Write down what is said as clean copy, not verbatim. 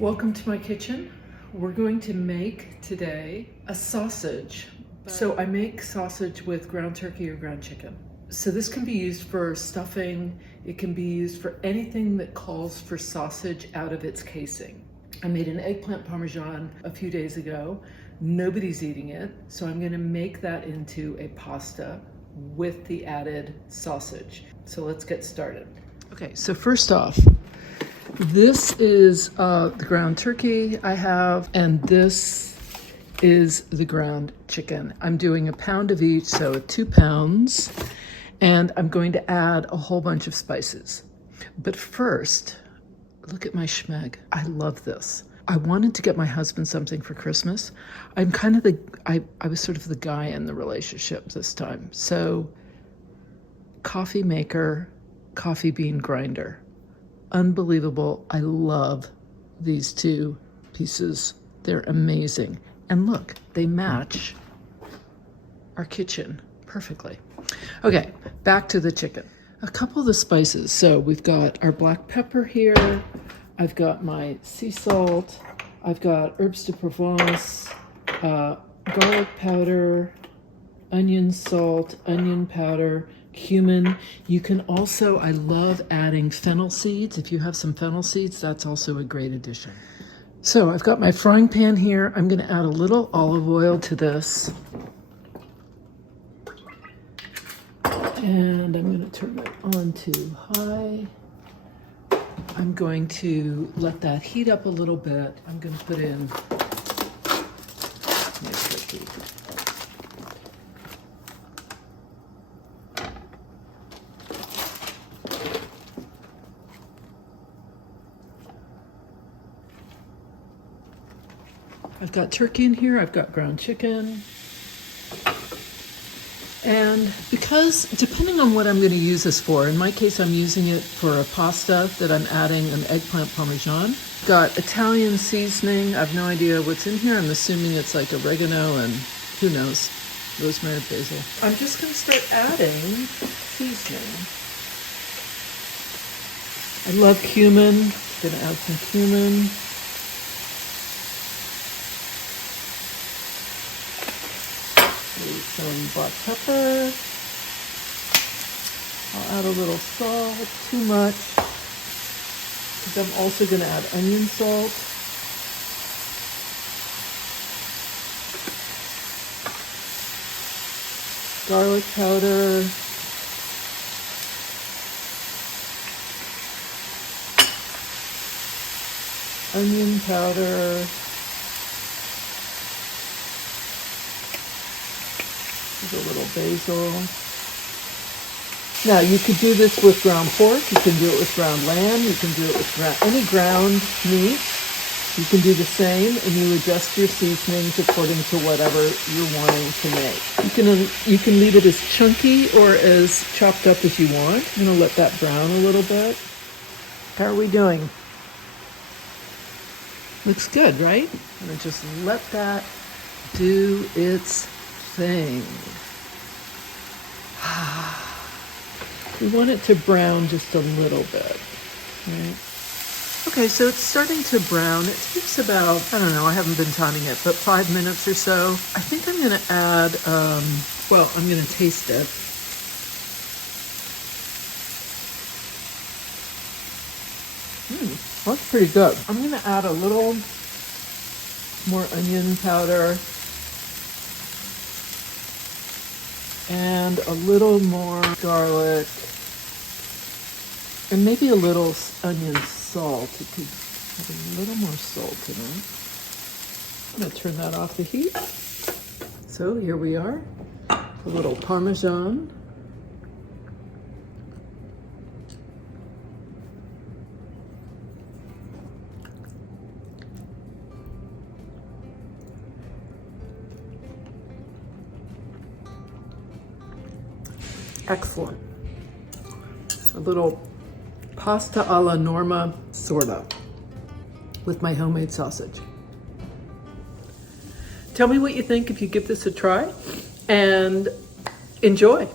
Welcome to my kitchen. We're going to make today a sausage. So I make sausage with ground turkey or ground chicken. So this can be used for stuffing. It can be used for anything that calls for sausage out of its casing. I made an eggplant parmesan a few days ago. Nobody's eating it, so I'm gonna make that into a pasta with the added sausage. So let's get started. Okay, so first off, this is the ground turkey I have, and this is the ground chicken. I'm doing a pound of each, so 2 pounds, and I'm going to add a whole bunch of spices. But first, look at my schmeg. I love this. I wanted to get my husband something for Christmas. I'm kind of I was sort of the guy in the relationship this time. So, coffee maker, coffee bean grinder. Unbelievable. I love these two pieces. They're amazing. And look, they match our kitchen perfectly. Okay, back to the chicken. A couple of the spices. So we've got our black pepper here. I've got my sea salt. I've got herbs de Provence, garlic powder, onion salt, onion powder, cumin. You can also, I love adding fennel seeds. If you have some fennel seeds, that's also a great addition. So I've got my frying pan here. I'm going to add a little olive oil to this. And I'm going to turn it on to high. I'm going to let that heat up a little bit. I'm going to put in my turkey. I've got turkey in here, I've got ground chicken. And because, depending on what I'm going to use this for, in my case I'm using it for a pasta that I'm adding an eggplant parmesan. Got Italian seasoning, I have no idea what's in here. I'm assuming it's like oregano and who knows, rosemary, basil. I'm just going to start adding seasoning. I love cumin, I'm going to add some cumin. Some black pepper. I'll add a little salt, too much, because I'm also going to add onion salt. Garlic powder. Onion powder. There's a little basil. Now you could do this with ground pork, you can do it with ground lamb, you can do it with any ground meat. You can do the same, and you adjust your seasonings according to whatever you're wanting to make. You can leave it as chunky or as chopped up as you want. I'm gonna let that brown a little bit. How are we doing? Looks good, right? I'm gonna just let that do its thing. We want it to brown just a little bit, right? Okay, so it's starting to brown. It takes about, I don't know, I haven't been timing it, but 5 minutes or so. I think I'm gonna add, I'm gonna taste it. That's pretty good. I'm gonna add a little more onion powder and a little more garlic, and maybe a little onion salt. It could have a little more salt in it. I'm gonna turn that off the heat. So here we are, a little Parmesan. Excellent. A little pasta alla norma, sorta, with my homemade sausage. Tell me what you think if you give this a try, and enjoy.